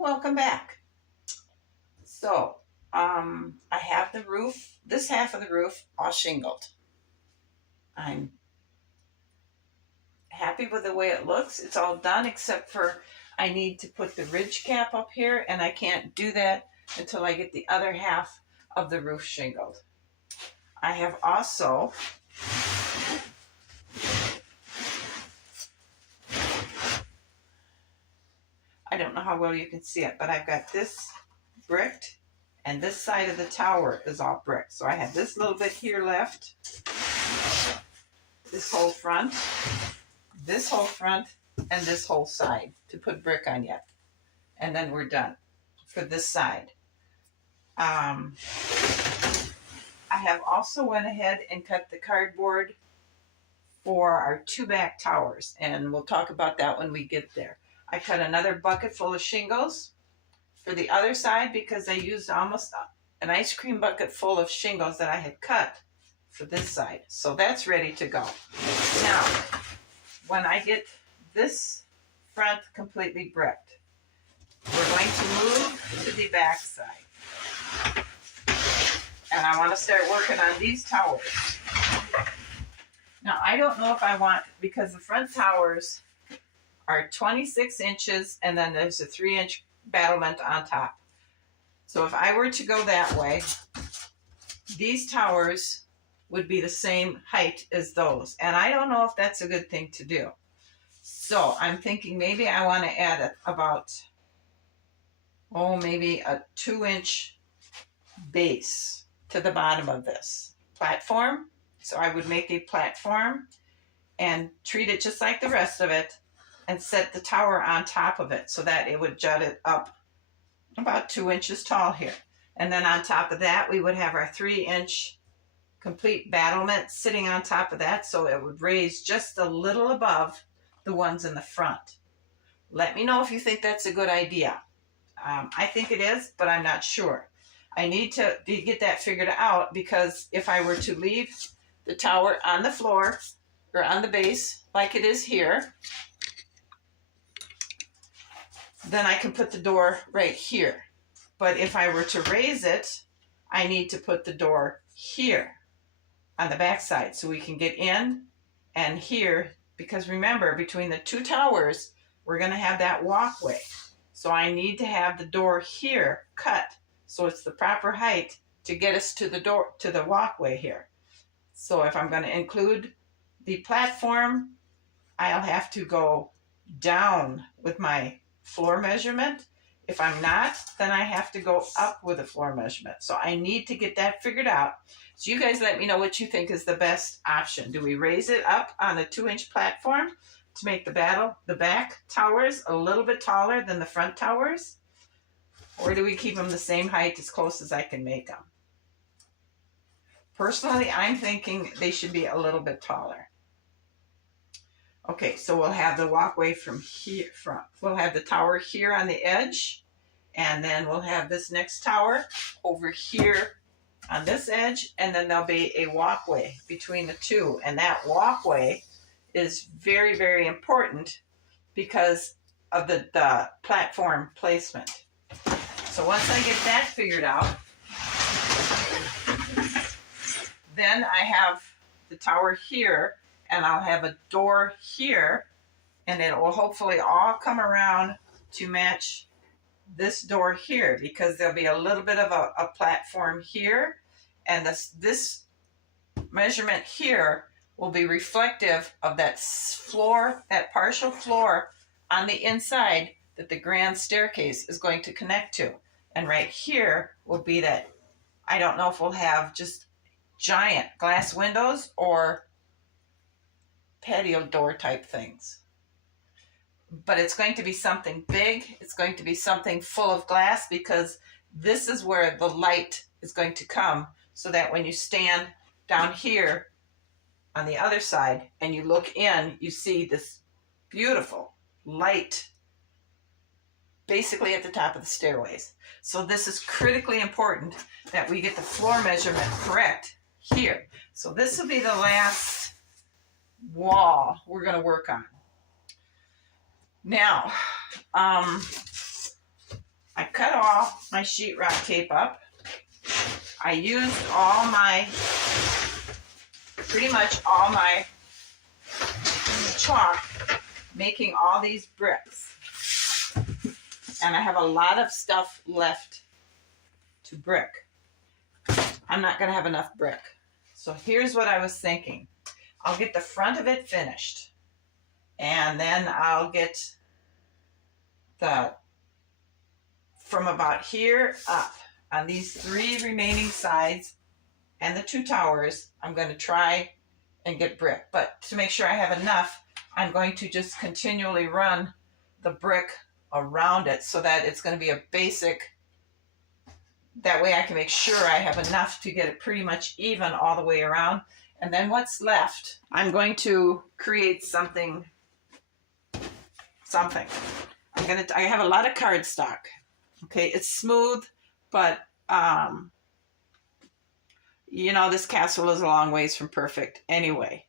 Welcome back. So, I have the roof, this half of the roof, all shingled. I'm happy with the way it looks. It's all done except for I need to put the ridge cap up here, and I can't do that until I get the other half of the roof shingled. I have also I don't know how well you can see it, but I've got this bricked, and this side of the tower is all brick. So I have this little bit here left, this whole front, and this whole side to put brick on yet. And then we're done for this side. I have also went ahead and cut the cardboard for our two back towers, and we'll talk about that when we get there. I cut another bucket full of shingles for the other side because I used almost an ice cream bucket full of shingles that I had cut for this side. So that's ready to go. Now, when I get this front completely bricked, we're going to move to the back side. And I want to start working on these towers. Now, I don't know if I want, because the front towers are 26 inches, and then there's a 3-inch battlement on top. So if I were to go that way, these towers would be the same height as those. And I don't know if that's a good thing to do. So I'm thinking maybe I want to add maybe a 2-inch base to the bottom of this platform. So I would make a platform and treat it just like the rest of it, and set the tower on top of it so that it would jut it up about 2 inches tall here. And then on top of that, we would have our 3-inch complete battlement sitting on top of that, so it would raise just a little above the ones in the front. Let me know if you think that's a good idea. I think it is, but I'm not sure. I need to get that figured out, because if I were to leave the tower on the floor or on the base like it is here, then I can put the door right here. But if I were to raise it, I need to put the door here on the back side so we can get in and here, because remember, between the two towers, we're going to have that walkway. So I need to have the door here cut so it's the proper height to get us to the door, to the walkway here. So if I'm going to include the platform, I'll have to go down with my floor measurement. If I'm not, then I have to go up with a floor measurement. So I need to get that figured out. So you guys let me know what you think is the best option. Do we raise it up on a 2-inch platform to make the back towers a little bit taller than the front towers? Or do we keep them the same height as close as I can make them? Personally, I'm thinking they should be a little bit taller. Okay, so we'll have the walkway from here, we'll have the tower here on the edge, and then we'll have this next tower over here on this edge, and then there'll be a walkway between the two. And that walkway is very, very important because of the platform placement. So once I get that figured out, then I have the tower here, and I'll have a door here, and it will hopefully all come around to match this door here, because there'll be a little bit of a platform here, and this measurement here will be reflective of that floor, that partial floor on the inside that the grand staircase is going to connect to. And right here will be that, I don't know if we'll have just giant glass windows or patio door type things, but it's going to be something big. It's going to be something full of glass, because this is where the light is going to come, so that when you stand down here on the other side and you look in, you see this beautiful light basically at the top of the stairways. So this is critically important that we get the floor measurement correct here. So this will be the last wall we're going to work on. Now, I cut all my sheetrock tape up. I used all my, pretty much all my chalk making all these bricks. And I have a lot of stuff left to brick. I'm not going to have enough brick. So here's what I was thinking. I'll get the front of it finished. And then I'll get the, from about here up on these 3 remaining sides and the 2 towers, I'm going to try and get brick. But to make sure I have enough, I'm going to just continually run the brick around it so that it's going to be a basic. That way I can make sure I have enough to get it pretty much even all the way around. And then what's left, I'm going to create something. I have a lot of cardstock. Okay, it's smooth, but you know, this castle is a long ways from perfect anyway.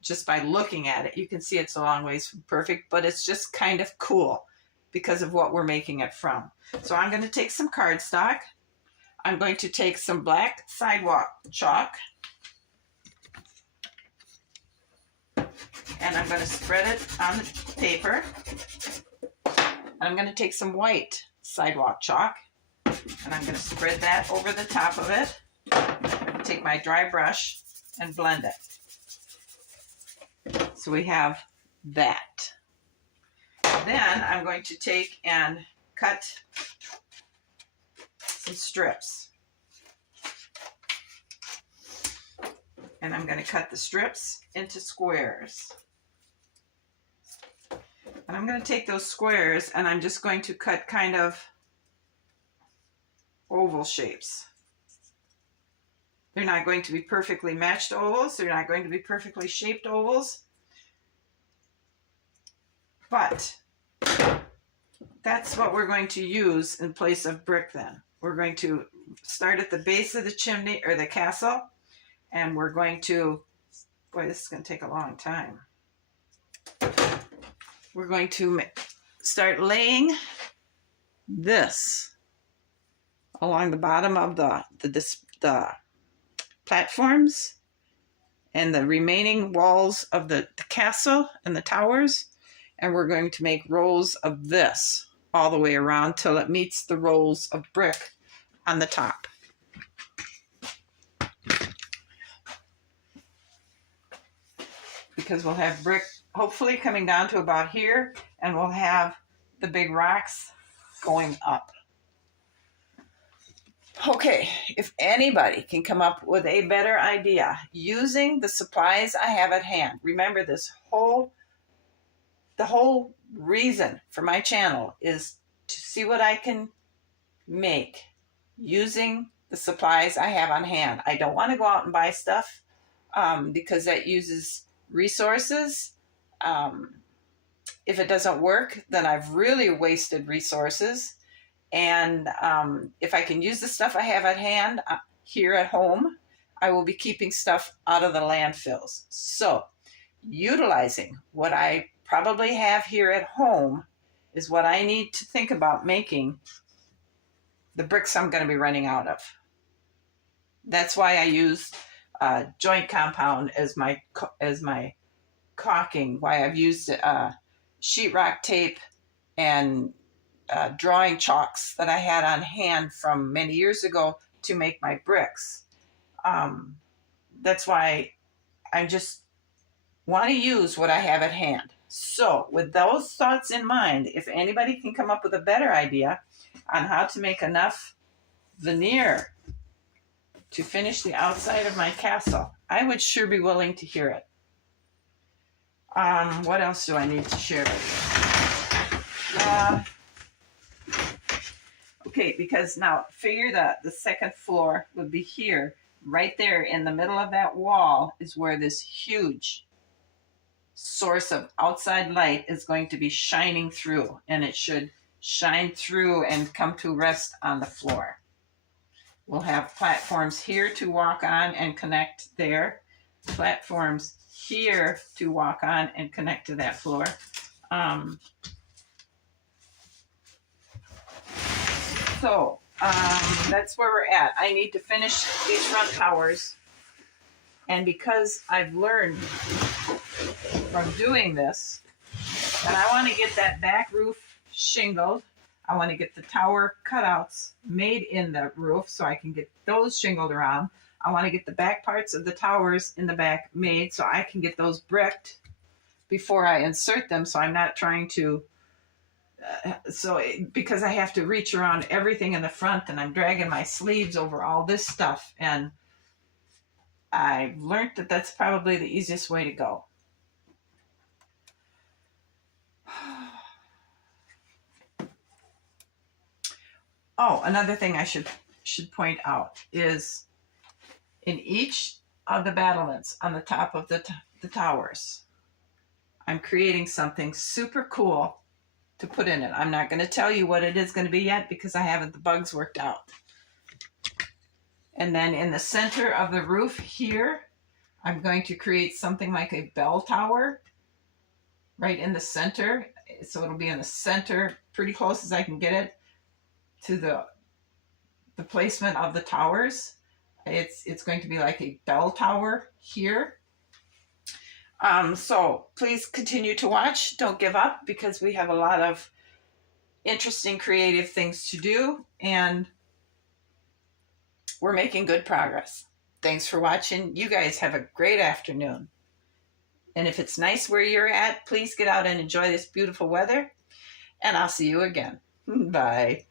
Just by looking at it, you can see it's a long ways from perfect, but it's just kind of cool because of what we're making it from. So I'm going to take some cardstock. I'm going to take some black sidewalk chalk. And I'm going to spread it on the paper. And I'm going to take some white sidewalk chalk. And I'm going to spread that over the top of it. I'm going to take my dry brush and blend it. So we have that. Then I'm going to take and cut some strips. And I'm going to cut the strips into squares. And I'm going to take those squares and I'm just going to cut kind of oval shapes. They're not going to be perfectly matched ovals. They're not going to be perfectly shaped ovals. But that's what we're going to use in place of brick then. We're going to start at the base of the chimney or the castle. And we're going to, boy, this is going to take a long time. We're going to start laying this along the bottom of the platforms and the remaining walls of the castle and the towers. And we're going to make rows of this all the way around till it meets the rows of brick on the top. Because we'll have brick hopefully coming down to about here, and we'll have the big rocks going up. Okay, if anybody can come up with a better idea using the supplies I have at hand, remember the whole reason for my channel is to see what I can make using the supplies I have on hand. I don't want to go out and buy stuff because that uses resources. If it doesn't work, then I've really wasted resources. And if I can use the stuff I have at hand here at home, I will be keeping stuff out of the landfills. So utilizing what I probably have here at home is what I need to think about making the bricks I'm going to be running out of. That's why I use joint compound as my caulking, why I've used sheetrock tape and drawing chalks that I had on hand from many years ago to make my bricks. That's why I just want to use what I have at hand. So with those thoughts in mind, if anybody can come up with a better idea on how to make enough veneer to finish the outside of my castle, I would sure be willing to hear it. What else do I need to share with you? Okay, because now figure that the second floor would be here. Right there in the middle of that wall is where this huge source of outside light is going to be shining through, and it should shine through and come to rest on the floor. We'll have platforms here to walk on and connect there. Platforms here to walk on and connect to that floor. So that's where we're at. I need to finish these front towers. And because I've learned from doing this, and I want to get that back roof shingled. I want to get the tower cutouts made in the roof so I can get those shingled around. I want to get the back parts of the towers in the back made so I can get those bricked before I insert them, so I'm not trying to because I have to reach around everything in the front and I'm dragging my sleeves over all this stuff, and I've learned that that's probably the easiest way to go. Oh, another thing I should point out is in each of the battlements on the top of the towers, I'm creating something super cool to put in it. I'm not going to tell you what it is going to be yet because I haven't the bugs worked out. And then in the center of the roof here, I'm going to create something like a bell tower right in the center. So it'll be in the center, pretty close as I can get it to the placement of the towers. It's going to be like a bell tower here. So please continue to watch. Don't give up because we have a lot of interesting, creative things to do, and we're making good progress. Thanks for watching. You guys have a great afternoon. And if it's nice where you're at, please get out and enjoy this beautiful weather. And I'll see you again. Bye.